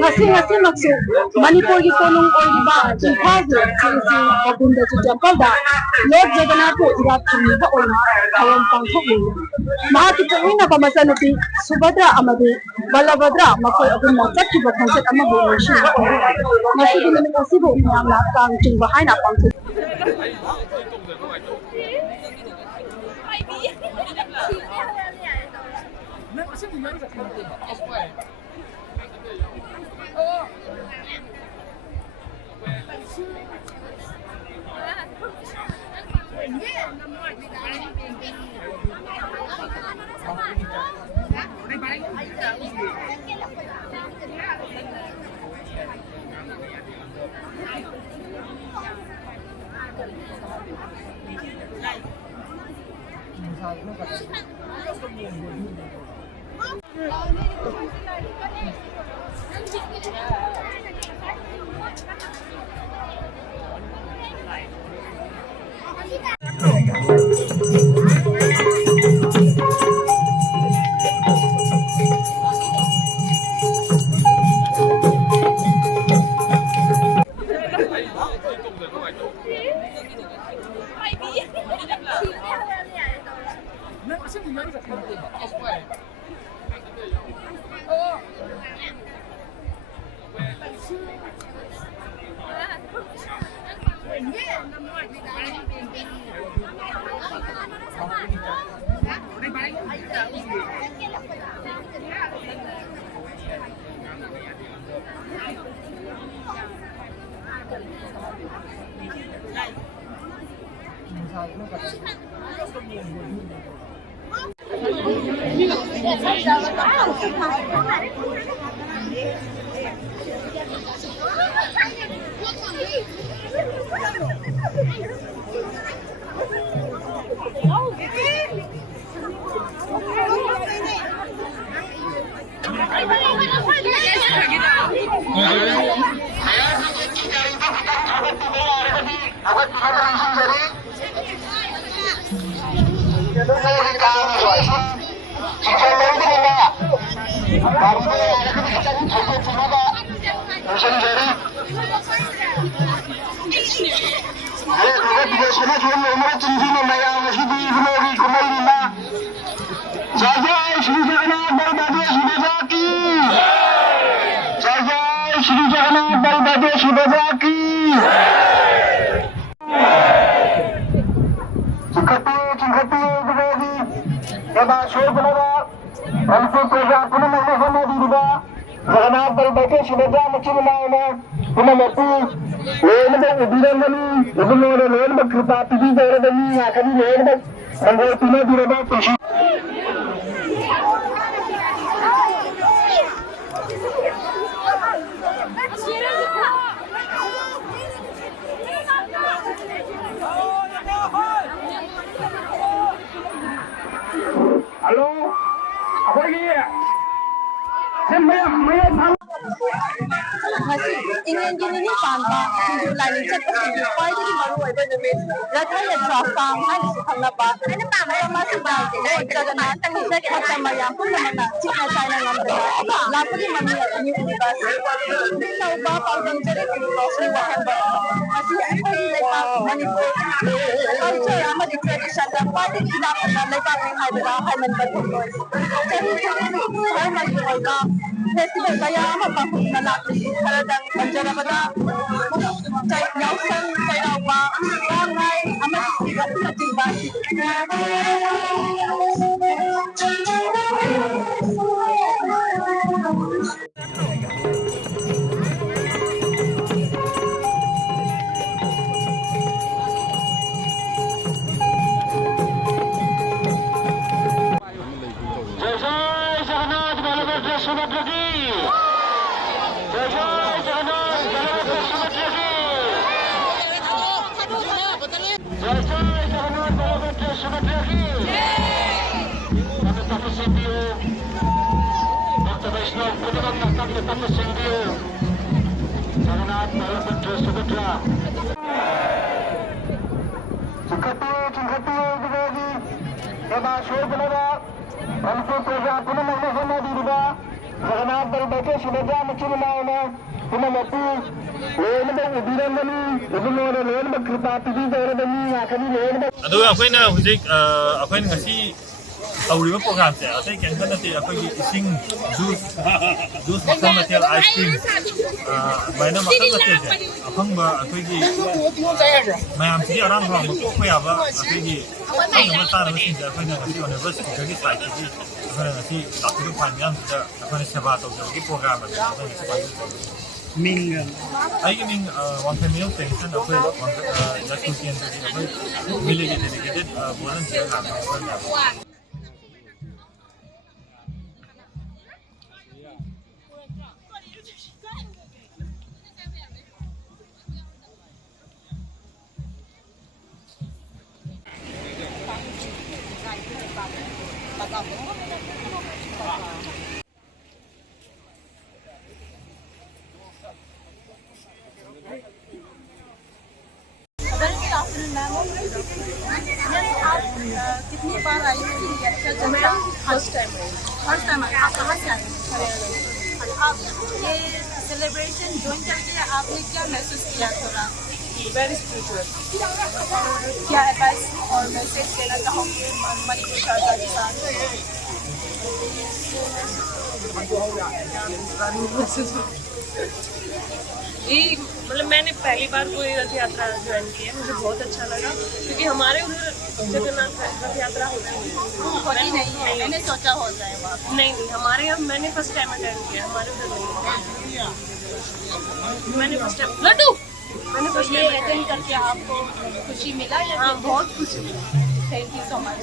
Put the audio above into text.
Ngasi maksu Manipur ki konung oiba Jihadi Kumsi Chahigisu Temple da Lord Jagannath Irath Thumi ba oina thawam pangthokmi mahaki pungina pamasanupi Subhadra amadi Balabhadra makoi agunna chakkiba khonset ama bu nishi ba oina ngasi dinamik asibu miyamna kang chingba haina pangthok Ingin gini ni pantai, sindu lain cepat sindu koi jadi baru ada demi Rath Yatra sang hai sukhang napa. Ini pantai masih banyak. Lord Jagannath Thouram Meeyam pun mana cipta China ngambil. Lalu di MAMI new university. Tahu apa orang jadi university bahagia. Masih apa lepas Manipur. Culture amat di tradition dan party kita pernah lepas ni hai berapa hai menbetul. Jadi saya masih orang festival kaya amat pahut nak kalau dah penjara pada cai nyausan cai apa ramai amat tidak terjebak. ꯑꯗꯨꯒ ꯑꯩꯈꯣꯏꯅ ꯍꯧꯖꯤꯛ ꯑꯩꯈꯣꯏꯅ ꯉꯁꯤ ꯇꯧꯔꯤꯕ ꯄ꯭ꯔꯣꯒ꯭ꯔꯥꯝꯁꯦ ꯑꯇꯩ ꯀꯩꯝꯇ ꯅꯠꯇꯦ ꯑꯩꯈꯣꯏꯒꯤ ꯏꯁꯤꯡ ꯖꯨꯁ ꯃꯈꯜ ꯃꯊꯦꯜ ꯑꯥꯏꯁ ꯀ꯭ꯔꯤꯝ ꯑꯗꯨꯃꯥꯏꯅ ꯃꯈꯜ ꯃꯊꯦꯜꯁꯦ ꯑꯐꯪꯕ ꯑꯩꯈꯣꯏꯒꯤ ꯃꯌꯥꯝꯁꯤꯒꯤ ꯑꯔꯥꯝ ꯈꯧꯔꯥꯡꯕ ꯀꯣꯛꯄ ꯌꯥꯕ ꯑꯩꯈꯣꯏꯒꯤ ꯑꯐꯪꯕ ꯆꯥꯅꯕꯁꯤꯡꯁꯦ ꯑꯩꯈꯣꯏꯅ ꯉꯁꯤ ꯑꯣꯅꯦꯕꯜ ꯁ꯭ꯄꯤꯀꯔꯒꯤ ꯁꯥꯏꯠꯇꯒꯤ ꯑꯩꯈꯣꯏꯅ ꯉꯁꯤ ꯂꯥꯛꯄꯤꯕ ꯐꯥꯏꯟ ꯃꯌꯥꯝꯁꯤꯗ ꯑꯩꯈꯣꯏꯅ ꯁꯦꯕꯥ ꯇꯧꯖꯕꯒꯤ ꯄ꯭ꯔꯣꯒ꯭ꯔꯥꯝ ꯑꯁꯤ ꯑꯩꯈꯣꯏ ꯉꯁꯤ ꯄꯥꯡꯊꯣꯛꯆꯕꯅꯤ ꯑꯩꯒꯤ ꯃꯤꯡ ꯋꯥꯡꯈꯩ ꯃꯌꯨꯝ ꯆꯍꯤꯆꯟ ꯑꯩꯈꯣꯏ ꯌꯥꯁꯨ ꯀꯦꯟꯗ꯭ꯔꯒꯤ ꯑꯩꯈꯣꯏ ꯃꯤꯂꯤꯒꯤ ꯗꯦꯗꯤꯀꯦꯇꯦꯠ ꯚꯣꯂꯟꯇꯤꯌꯔ ꯉꯥꯛꯇ ꯑꯩꯈꯣꯏ कितनी बार आई हैं ये अच्छा चलता? फर्स्ट टाइम आप कहाँ से आए हैं? आप ये सेलिब्रेशन ज्वाइन करके आपने क्या महसूस किया? थोड़ा वेरी स्पिरिचुअल। क्या एडवाइस और मैसेज देना चाहोगे मणिपुर सरकार के साथ? ये मतलब मैंने पहली बार कोई रथ यात्रा ज्वाइन की है, मुझे बहुत अच्छा लगा क्योंकि हमारे उधर जगन्नाथ रथ यात्रा होती है नहीं है, मैंने सोचा हो जाए वहाँ। नहीं हमारे यहाँ मैंने फर्स्ट टाइम अटेंड किया, हमारे उधर नहीं। मैंने फर्स्ट टाइम लड्डू मैंने फर्स्ट टाइम अटेंड करके आपको खुशी मिला या? हाँ बहुत खुशी। Thank you so much.